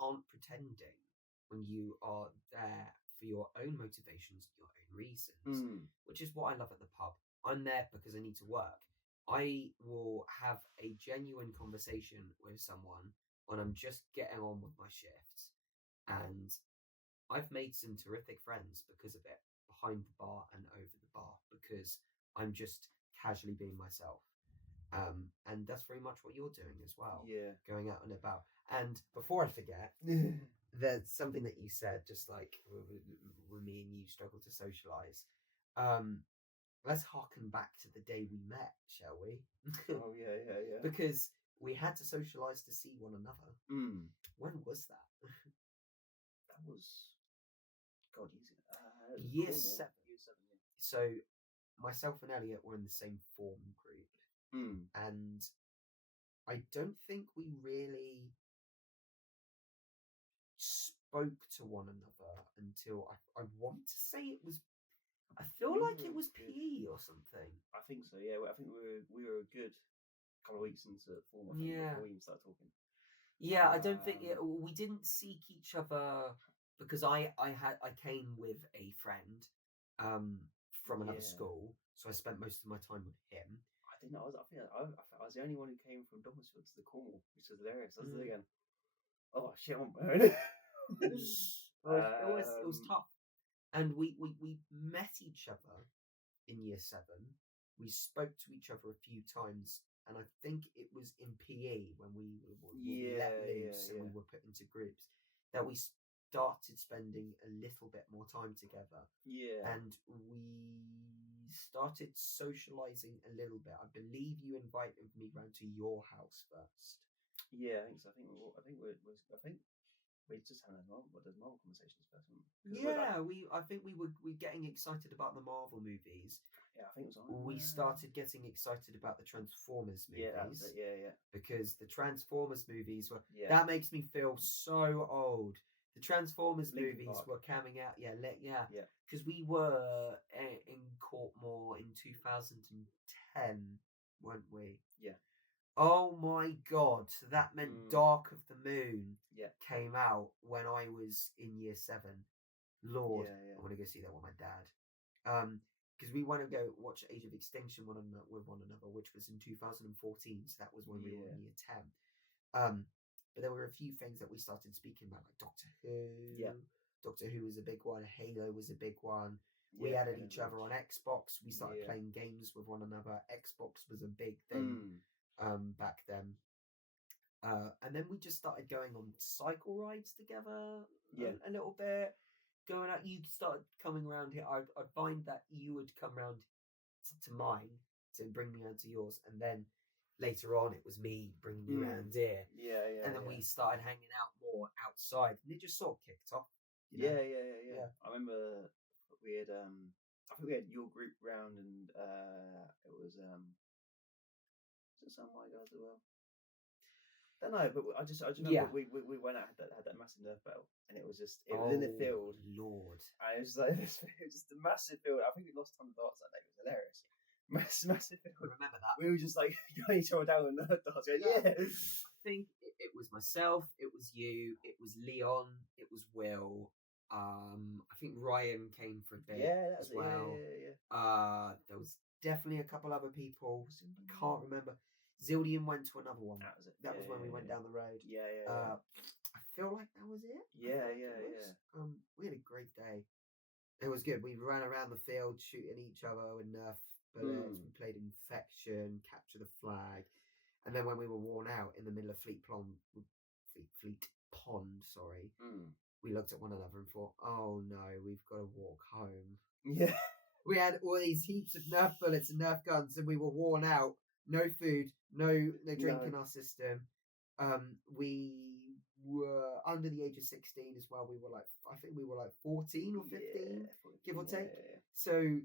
aren't pretending, when you are there for your own motivations, your own reasons, which is what I love at the pub. I'm there because I need to work. I will have a genuine conversation with someone when I'm just getting on with my shifts, and I've made some terrific friends because of it, behind the bar and over the bar, because I'm just casually being myself. And that's very much what you're doing as well. Yeah. Going out and about. And before I forget, there's something that you said, just like when me and you struggle to socialise. Let's harken back to the day we met, shall we? Oh, yeah. Because we had to socialise to see one another. When was that? That was God, easy. Year Cornwall. 7. Year 7. Yeah. So myself and Elliot were in the same form group, and I don't think we really spoke to one another until I want to say it was. I feel like it was PE or something. I think so. Yeah, I think we were a good couple of weeks into form. I think, before we even started talking. Yeah, I don't think we didn't seek each other because I came with a friend from another school, so I spent most of my time with him. I didn't know. I think I was the only one who came from Domesfield to the Cornwall, which was hilarious. I was there again. Oh shit! I'm burning. It was tough, and we met each other in year 7. We spoke to each other a few times, and I think it was in PE when we let loose and we were put into groups that we started spending a little bit more time together. Yeah, and we started socializing a little bit. I believe you invited me round to your house first. Yeah, I think so. I think we just had Marvel conversations first. I think we were getting excited about the Marvel movies. Yeah, I think it was. We started getting excited about the Transformers movies. Yeah, that's it. Yeah. Because the Transformers movies were. Yeah. That makes me feel so old. The Transformers movies were coming out. Yeah. Because we were in Courtmore in 2010, weren't we? Yeah. Oh my God! So that meant Dark of the Moon came out when I was in year 7. Lord, I want to go see that with my dad. Because we want to go watch Age of Extinction with one another, which was in 2014. So that was when we were in year 10. But there were a few things that we started speaking about, like Doctor Who. Yeah. Doctor Who was a big one. Halo was a big one. We added each other on Xbox. We started playing games with one another. Xbox was a big thing back then. And then we just started going on cycle rides together a little bit. Going out, you started coming around here. I'd find that you would come around to mine to bring me around to yours, and then later on it was me bringing you around here. Yeah. And then we started hanging out more outside, and it just sort of kicked off. Yeah. I remember we had I think we had your group round, and it was some white guys as well. Don't know, but I just remember we went out had that massive Nerf battle, and it was in the field. Lord, and it was like it was just a massive field. I think we lost 100 darts that day. It was hilarious. Massive field. I remember that. We were just like going each other down with Nerf darts. I think it was myself, it was you, it was Leon, it was Will. I think Ryan came for a bit as well. Yeah. There was definitely a couple other people. I can't remember. Zildian went to another one. That was it. That was when we went down the road. I feel like that was it. Yeah. We had a great day. It was good. We ran around the field shooting each other with Nerf bullets. We played Infection, Capture the Flag, and then when we were worn out in the middle of Fleet Pond, we looked at one another and thought, "Oh no, we've got to walk home." Yeah. We had all these heaps of Nerf bullets and Nerf guns, and we were worn out. No food, no drink in our system. We were under the age of 16 as well. I think we were like 14 or 15, give or take. So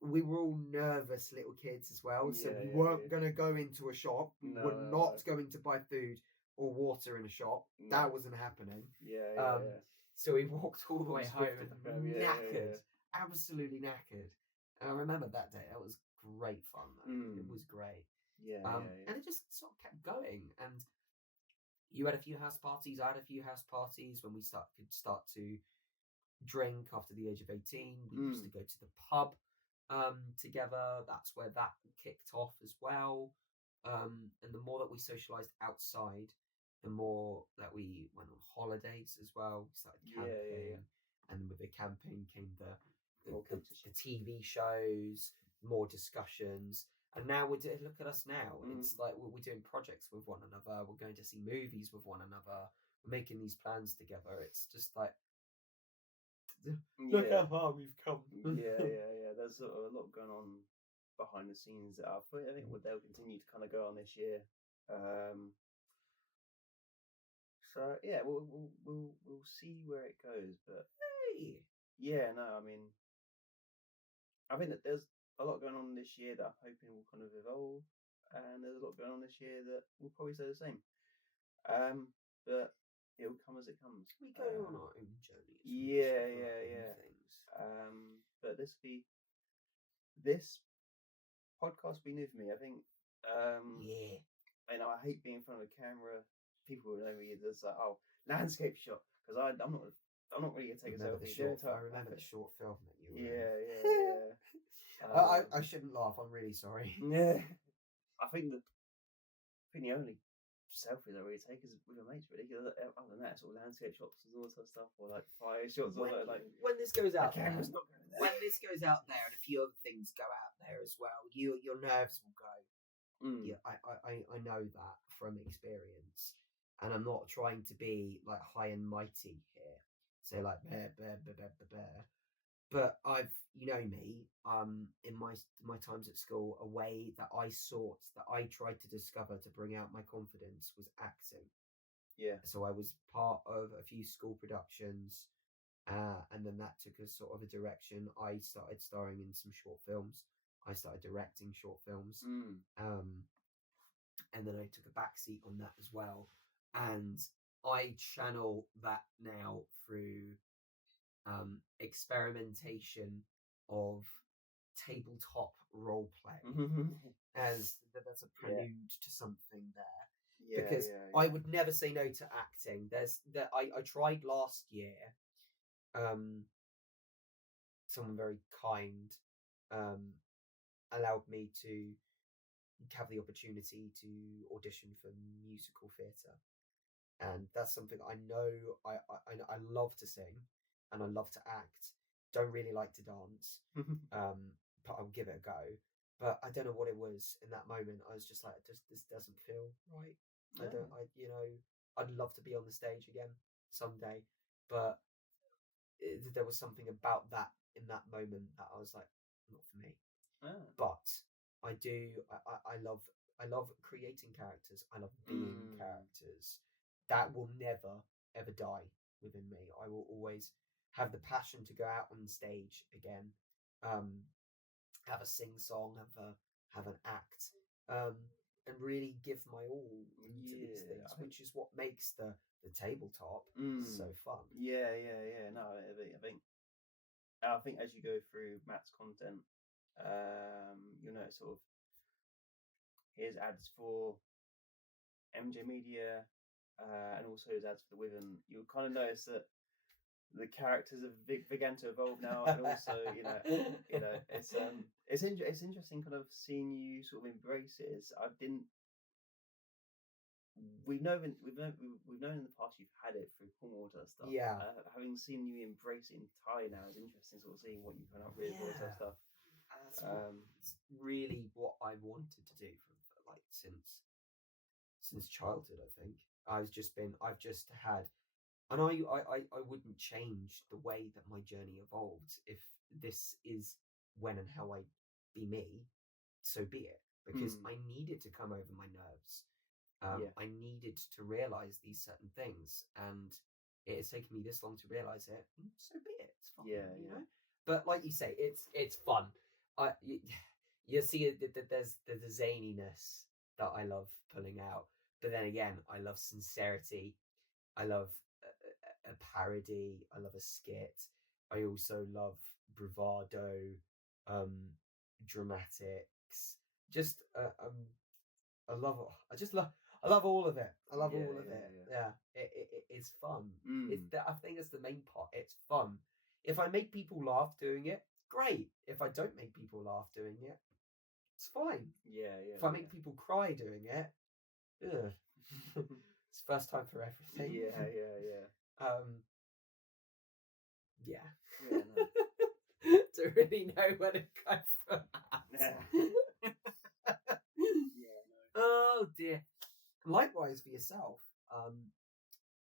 we were all nervous little kids as well. So we weren't going to go into a shop. We were not going to buy food or water in a shop. That wasn't happening. So we walked all the way home, knackered, absolutely knackered. And I remember that day. That was great fun. It was great. And it just sort of kept going. And you had a few house parties. I had a few house parties when we could start to drink after the age of 18. We used to go to the pub together. That's where that kicked off as well. And the more that we socialized outside, the more that we went on holidays as well. We started camping, and with the camping came the TV shows, more discussions, and now look at us now. It's like we're doing projects with one another. We're going to see movies with one another. We're making these plans together. It's just like, look how far we've come. There's a lot going on behind the scenes that I think they'll continue to kind of go on this year. So yeah, we'll see where it goes. But Hey. yeah, no, I mean, I think that there's a lot going on this year that I'm hoping will kind of evolve, and there's a lot going on this year that will probably stay the same. But it'll come as it comes. We go on our own journeys. Yeah. Things. But this podcast will be new for me. I think. Yeah. I know I hate being in front of a camera. People will know me as landscape shot because I'm not really gonna take a selfie. I remember the short film that you were Yeah. I shouldn't laugh. I'm really sorry. Yeah. I think the only selfies I really take is with my mates. Really, other than that, sort of landscape shots and all that sort of stuff, or like fire shots, or like when this goes out, the camera's not going there. When this goes out there, and a few other things go out there as well, your nerves will go. Yeah, I know that from experience, and I'm not trying to be like high and mighty here, say like bear, but I've, you know me, in my times at school, a way that I tried to discover to bring out my confidence was acting. Yeah. So I was part of a few school productions, and then that took us sort of a direction. I started starring in some short films. I started directing short films. And then I took a backseat on that as well. And I channel that now through experimentation of tabletop role play, as that's a prelude to something there. Because I would never say no to acting. I tried last year. Someone very kind allowed me to have the opportunity to audition for musical theatre, and that's something I know. I love to sing and I love to act. Don't really like to dance, but I'll give it a go. But I don't know what it was in that moment. I was just like, this doesn't feel right. I'd love to be on the stage again someday, but there was something about that in that moment that I was like, not for me. But I do. I love creating characters. I love being characters. That will never ever die within me. I will always have the passion to go out on stage again, have a sing song, have an act, and really give my all into these things, which is what makes the tabletop so fun. Yeah. No, I think as you go through Matt's content, you'll know sort of his ads for MJ Media, and also his ads for the Wyvern. You'll kind of notice that the characters have began to evolve now, and also it's interesting kind of seeing you sort of embrace it. We've known in the past you've had it through Cornwater stuff. Yeah. Having seen you embrace it entirely now is interesting. Sort of seeing what you've come up with, all that stuff. It's really what I wanted to do for like since childhood. I think I've just had, and I wouldn't change the way that my journey evolved. If this is when and how I be me, so be it. Because I needed to come over my nerves. I needed to realize these certain things, and it has taken me this long to realize it. So be it. It's fine. You know. But like you say, it's fun. You see that there's the zaniness that I love pulling out, but then again, I love sincerity. I love a parody. I love a skit. I also love bravado, dramatics. I love all of it. I love all of it. Yeah. It's fun. I think that's the main part. It's fun. If I make people laugh doing it, great. If I don't make people laugh doing it, it's fine. If I make people cry doing it, it's first time for everything. No. Don't really know where to go from that. Oh dear. Likewise for yourself,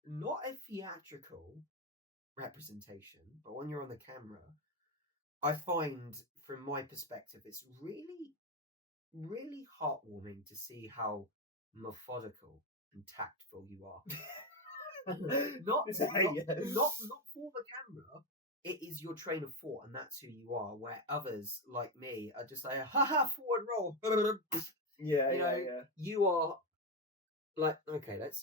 not a theatrical representation, but when you're on the camera, I find from my perspective it's really, really heartwarming to see how methodical and tactful you are. not Yeah. not for the camera. It is your train of thought, and that's who you are. Where others like me are just like, haha, forward roll. Yeah, You know, yeah. you are like, okay, let's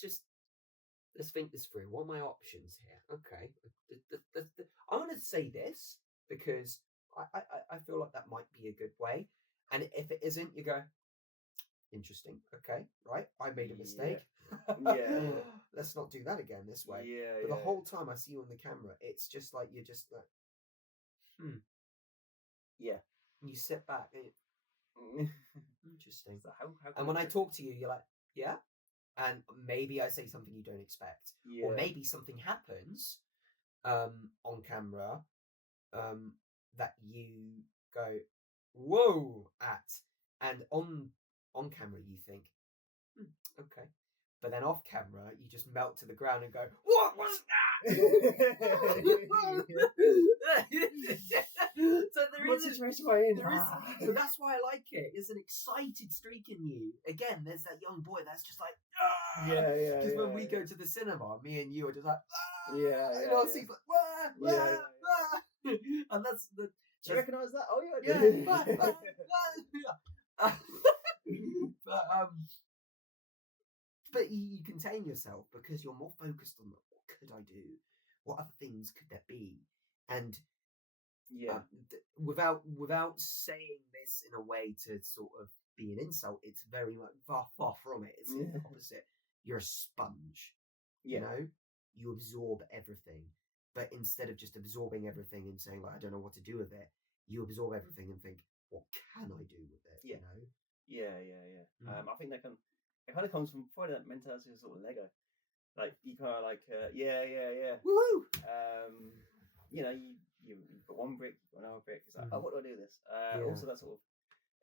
think this through. What are my options here? Okay, I'm going to say this because I feel like that might be a good way. And if it isn't, you go, interesting. Okay, right. I made a mistake. Yeah. Let's not do that again this way. Yeah, But the yeah. whole time I see you on the camera, it's just like you're just like, Yeah. And you sit back and interesting. So how And when I talk to you, you're like, yeah. And maybe I say something you don't expect, Yeah. or maybe something happens on camera that you go whoa at, and on camera you think okay, but then off camera you just melt to the ground and go, what was that? So there is but that's why I like it. There's an excited streak in you. Again, there's that young boy that's just like, yeah. Because when we go to the cinema, me and you are just like, yeah. And our seats like, and that's the. Do you recognise that? Oh yeah, I do. But you contain yourself because you're more focused on what could I do, what other things could there be, and without saying this in a way to sort of be an insult, it's very much far from it. It's the opposite. You're a sponge. You know, you absorb everything, but instead of just absorbing everything and saying like I don't know what to do with it, you absorb everything and think, what can I do with it? You know. I think it kind of comes from probably that mentality of sort of Lego, like you kind of like woohoo. You know, you've got one brick, you've got another brick. It's like, oh, what do I do with this? Also, that sort of,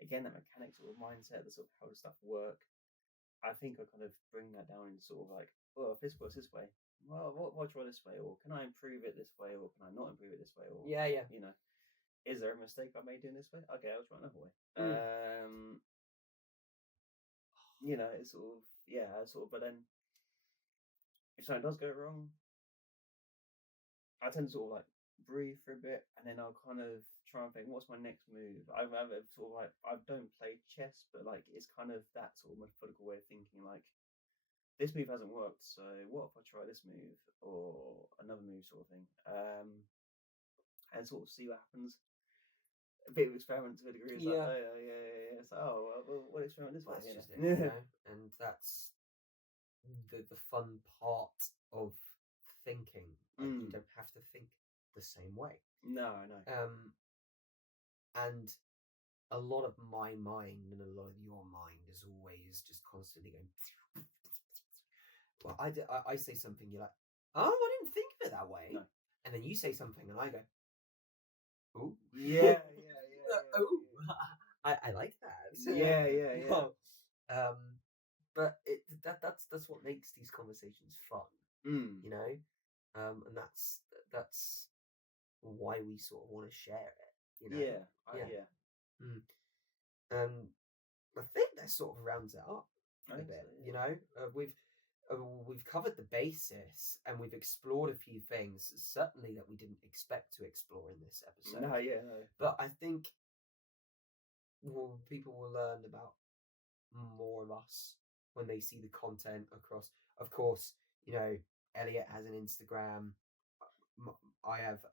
again, that mechanic sort of mindset, the sort of how does stuff work. I think I kind of bring that down into sort of like, well, if this works this way, well, what try this way, or can I improve it this way, or can I not improve it this way, or you know, is there a mistake I made doing this way? Okay, I'll try another way. You know, it's sort of, but then if something does go wrong, I tend to sort of like breathe for a bit, and then I'll kind of try and think, what's my next move? I sort of like, I don't play chess, but like it's kind of that sort of methodical way of thinking. Like, this move hasn't worked, so what if I try this move or another move, sort of thing, and sort of see what happens. A bit of experiment to a degree. It's like, It's like, well, what experiment this way? That's just it, you know? And that's the fun part of thinking. Like, you don't have to think the same way. No. And a lot of my mind and a lot of your mind is always just constantly going. Well, I say something, you're like, oh, I didn't think of it that way. No. And then you say something, and I go, oh, yeah. Oh, I like that. Yeah. But that's what makes these conversations fun, you know, and that's why we sort of want to share it, you know. I think that sort of rounds it up a bit. You know, we've covered the basis and we've explored a few things, certainly that we didn't expect to explore in this episode. No. But I think people will learn about more of us when they see the content across. Of course, you know, Elliott has an Instagram. I have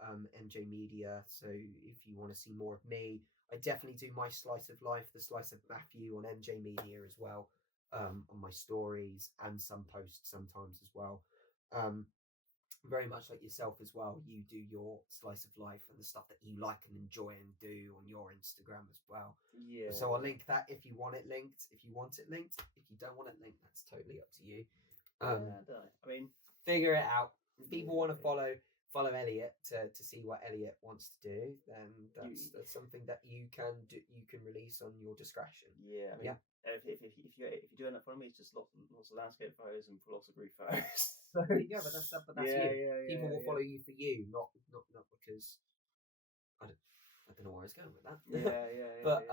MJ Media. So if you want to see more of me, I definitely do my slice of life, the slice of Matthew, on MJ Media as well. On my stories and some posts sometimes as well. Very much like yourself as well, you do your slice of life and the stuff that you like and enjoy and do on your Instagram as well. Yeah. So I'll link that if you want it linked. If you want it linked, if you don't want it linked, that's totally up to you. I mean, figure it out. If people want to follow Elliott to see what Elliott wants to do, then that's something that you can do. You can release on your discretion. Yeah. I mean, if you do end up following me, it's just lots of landscape photos and lots of group photos. So yeah, but that's you. People will follow you for you, not because I don't know where I was going with that. But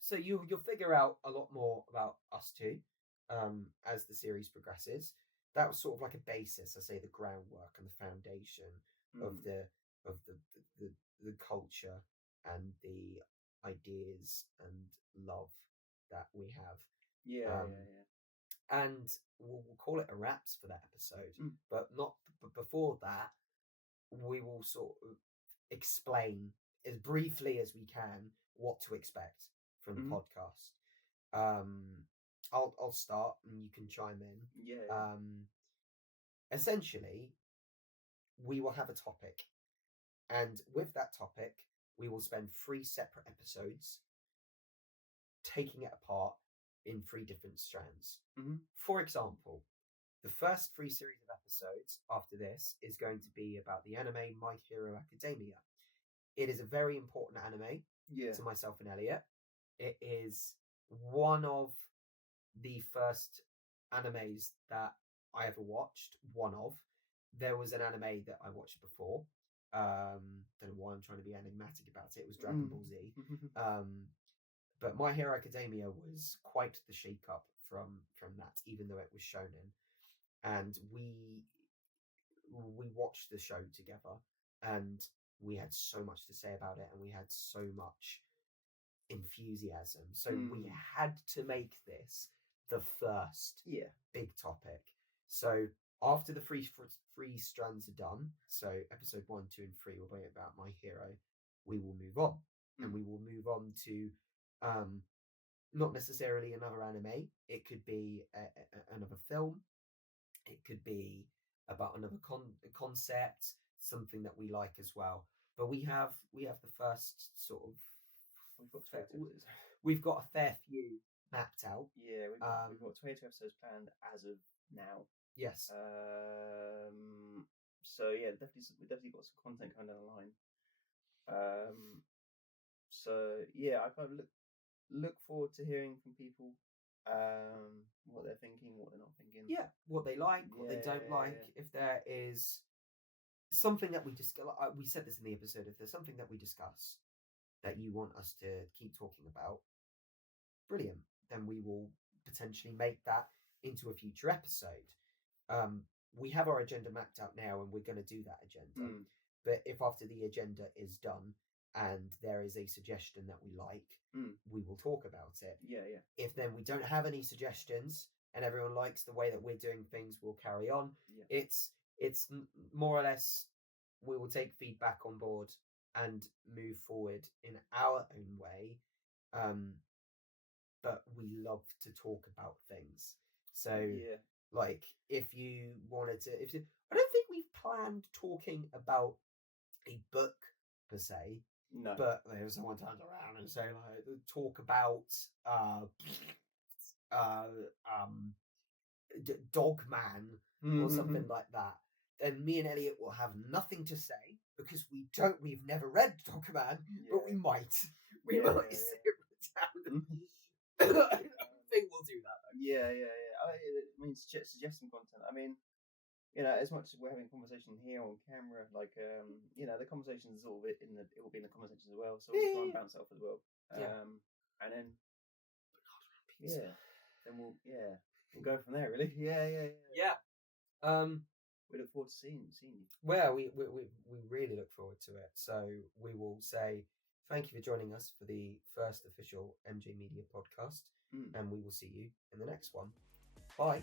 so you'll figure out a lot more about us two as the series progresses. that was sort of like a basis. I say the groundwork and the foundation of the culture and the ideas and love that we have. Yeah. And we'll call it a wraps for that episode. But not before that, we will sort of explain as briefly as we can what to expect from the podcast. I'll start and you can chime in. Yeah. Essentially, we will have a topic, and with that topic, we will spend 3 separate episodes taking it apart in 3 different strands. For example, the first 3 series of episodes after this is going to be about the anime My Hero Academia. It is a very important anime to myself and Elliott. It is one of the first animes that I ever watched. There was an anime that I watched before. Don't know why I'm trying to be enigmatic about it. It was Dragon Ball Z. But My Hero Academia was quite the shake-up from that, even though it was shonen. And we watched the show together, and we had so much to say about it, and we had so much enthusiasm. So we had to make this the first big topic. So after the three strands are done, so episode 1, 2, and 3 will be about My Hero, we will move on. And we will move on to not necessarily another anime. It could be another film. It could be about another concept, something that we like as well. But we have the first sort of we've got a fair few mapped out. Yeah, we've got 22 episodes planned as of now. Yes. So yeah, we definitely got some content coming down the line. So yeah, I kind of look forward to hearing from people, what they're thinking, what they're not thinking. Yeah, what they like, what they don't like. If there is something that we discuss, we said this in the episode, if there's something that we discuss that you want us to keep talking about, brilliant. Then we will potentially make that into a future episode. We have our agenda mapped out now, and we're going to do that agenda. But if after the agenda is done and there is a suggestion that we like, we will talk about it. Yeah. If then we don't have any suggestions and everyone likes the way that we're doing things, we'll carry on. Yeah. It's more or less, we will take feedback on board and move forward in our own way. But we love to talk about things. So like if you wanted to, I don't think we've planned talking about a book per se. No. But if someone turns around and say like talk about Dogman or something like that, then me and Elliot will have nothing to say because we've never read Dogman, but we might. We might sit down. I think we'll do that though. Yeah. I mean, suggesting content. I mean, you know, as much as we're having a conversation here on camera, like, you know, the conversation is all bit it will be in the conversations as well. So we'll try and bounce off as well. And then, then we'll go from there. Really, yeah. We look forward to seeing you. Well, we really look forward to it. So we will say thank you for joining us for the first official MJ Media podcast, and we will see you in the next one. Bye.